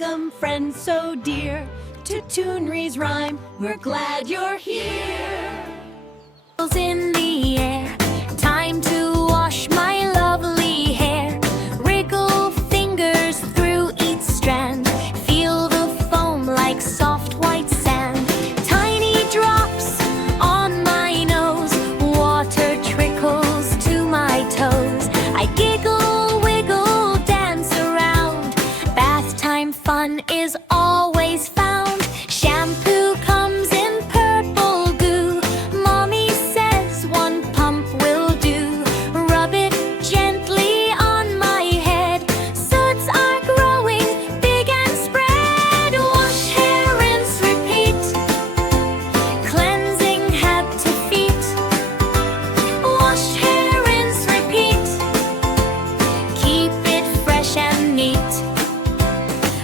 Welcome, friends so dear, to Toonriesrhyme. We're glad you're here. In the air, time to wash my lovely hair. Wriggle fingers through each strand. Feel the foam like soft white sand. Tiny drops on my nose. Water trickles to my toes. I giggle, wiggle, dance around. Bath time fun is always found. Shampoo comes in purple goo. Mommy says one pump will do. Rub it gently on my head. Suds are growing big and spread. Wash hair, rinse, repeat. Cleansing head to feet. Wash hair, rinse, repeat. Keep it fresh and neat.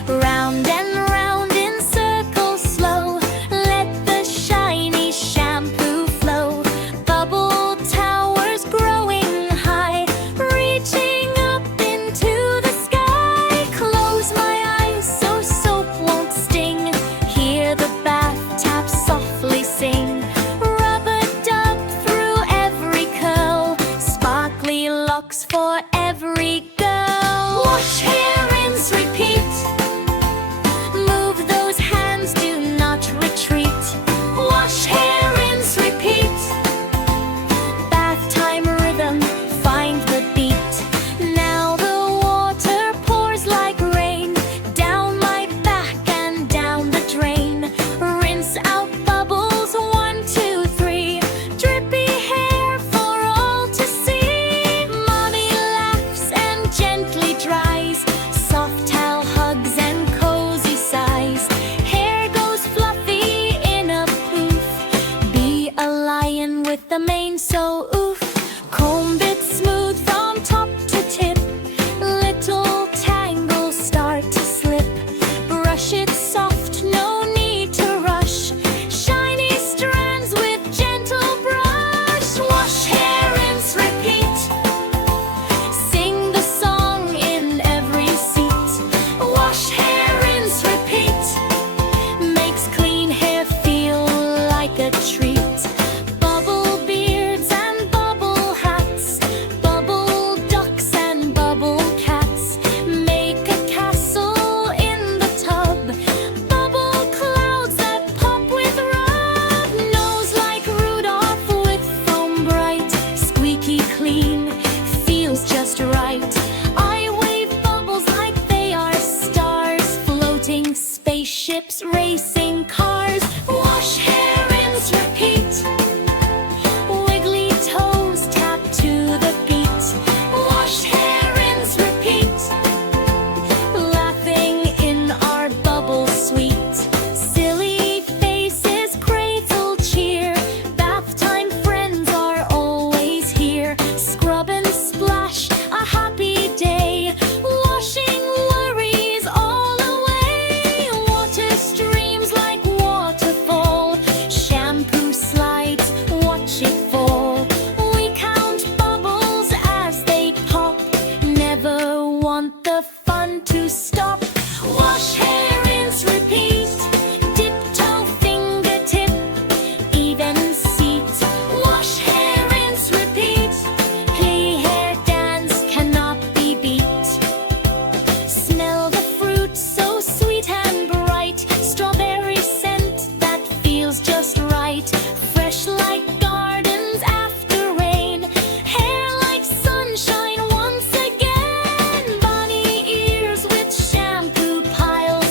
Round and round in circles slow. Let the shiny shampoo flow. Bubble towers growing high, reaching up into the sky. Close my eyes so soap won't sting. Hear the bath tap softly sing. Rub a dub through every curl. Sparkly locks for every girl. Wash hair, rinse, repeat. Move those hands, do not retreat. Wash hair, rinse, repeat. Bath time rhythm, find the beat. Now the water pours like rain. Down my back and down the drain. Rinse out bubbles, 1, 2, 3. Drippy hair for all to see. Mommy laughs and gently dries. Soft towel hugs and cozy sighs. Hair goes fluffy in a poof. Be a lion with the mane so oof. Comb it smooth from top to tip. Little tangles start to slip. Brush it soft, no need to rush. Shiny strands with gentle brush. Wash hair, rinse, repeat. Sing the song in every seat. Wash hair, rinse, repeat. Makes clean hair feel like a treat. Bubble beards and bubble hats. Bubble ducks and bubble cats. Make a castle in the tub. Bubble clouds that pop with rub. Nose like Rudolph with foam bright. Squeaky clean, feels just right. I wave bubbles like they are stars. Floating spaceships, racing cars. Wash hair, rinse, repeat. Wiggly toes tap to the beat. Wash hair, rinse, repeat. Laughing in our bubble suite. Silly faces, cradle cheer. Bath time friends are always here. Scrub and splash, a happy day. Washing worries all away. Water streams like waterfall. Shampoo slides, watch it fall. We count bubbles as they pop. Never want the fun to stop. Wash hair, rinse, repeat. Dip toe, fingertip, even seat. Wash hair, rinse, repeat. Play hair dance cannot be beat. Smell the fruit so sweet and bright. Strawberry scent that feels just right. Fresh like gardens after rain. Hair like sunshine once again. Bunny ears with shampoo piled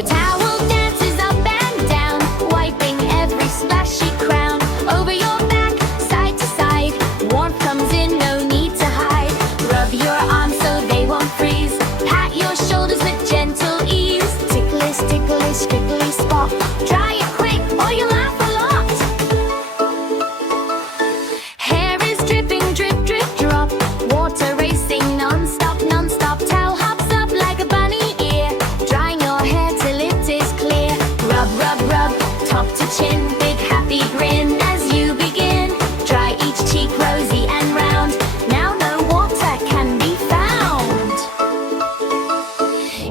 Your towel dances up and down, wiping every splashy crown. Over your back, side to side, warmth comes in, no need to hide. Rub your arms so they won't freeze. Pat your shoulders with gentle ease. Ticklish, ticklish, ticklish spot. Dry it quick or you'll laugh a lot. Hair is dripping, drip, drip, drop. Water racing non-stop, non-stop. Towel hops up like a bunny ear, drying your hair till it is clear. Rub, rub, rub, top to chin. Big happy grin as you begin. Dry each cheek rosy and round. Now no water can be found.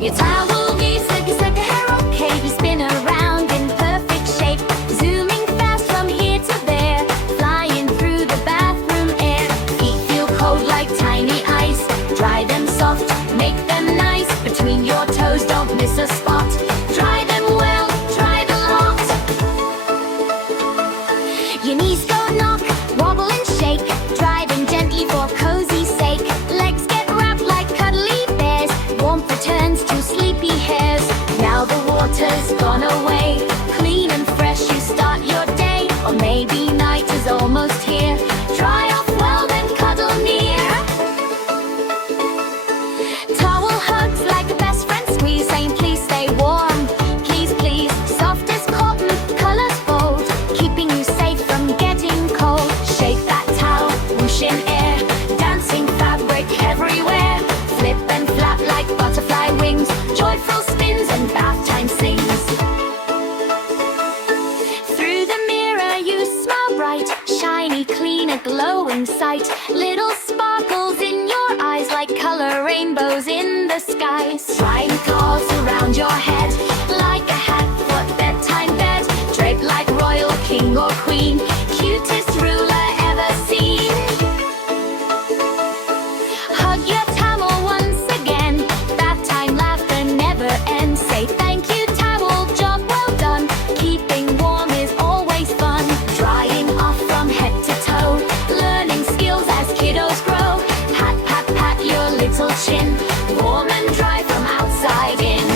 Your towel weaves like a hair okay. You spin around in perfect shape, zooming fast from here to there, flying through the bathroom air. Feet feel cold like tiny ice. Dry them soft, make them nice. Between your toes, don't miss a spot. Dry them well, dry the lot. Your knees go knock, wobble and shake. Dry them gently for cozy sake. Legs get wrapped like cuddly bears. Warmth returns to sleepy hairs. Now the water's gone away, clean and fresh you start your day. Or maybe night is almost here. Dry off well, then cuddle near. Towel hugs like a best friend squeeze, saying please stay warm, please, please. Soft as cotton, colors bold, keeping you safe from getting cold. Shake that towel, whoosh in air, dancing fabric everywhere. Flip and flap like butterfly wings, joyful spins and bath time sings. Through the mirror you smile bright, shiny, clean, a glowing sight. Little sparkles in your eyes like color rainbows in the skies. Shine claws around your head like a hat for bedtime bed. Draped like royal king or queen, cutest ruler ever seen. Hug your towel once again, bath time laughter never ends. Say thank you towel, job well done. Keeping warm is always fun. Drying off from head to toe, learning skills as kiddos grow. Pat, pat, pat your little chin, warm and dry from outside in.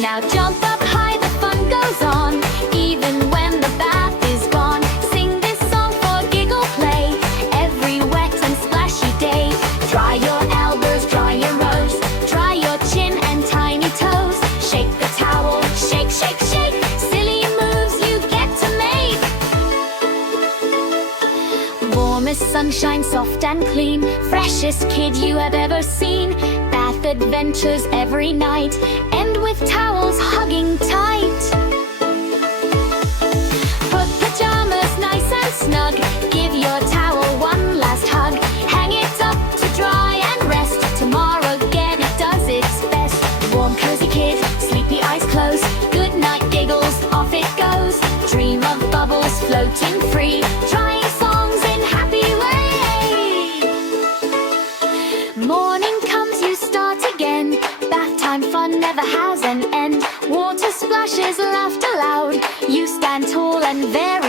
Now jump up high, the fun goes on, even when the bath is gone. Sing this song for giggle play, every wet and splashy day. Dry your elbows, dry your rows, dry your chin and tiny toes. Shake the towel, shake, shake, shake, silly moves you get to make. Warmest sunshine, soft and clean, freshest kid you have ever seen. Bath adventures every night, end with towels hugging tight. Put pajamas nice and snug, give your towel one last hug. Hang it up to dry and rest, tomorrow again it does its best. Warm cozy kid, sleepy eyes closed, good night giggles, off it goes. Dream of bubbles floating free, trying songs in happy way. Morning comes, you start again, bath time fun never has an end. Water splashes, laughter loud, you stand tall and very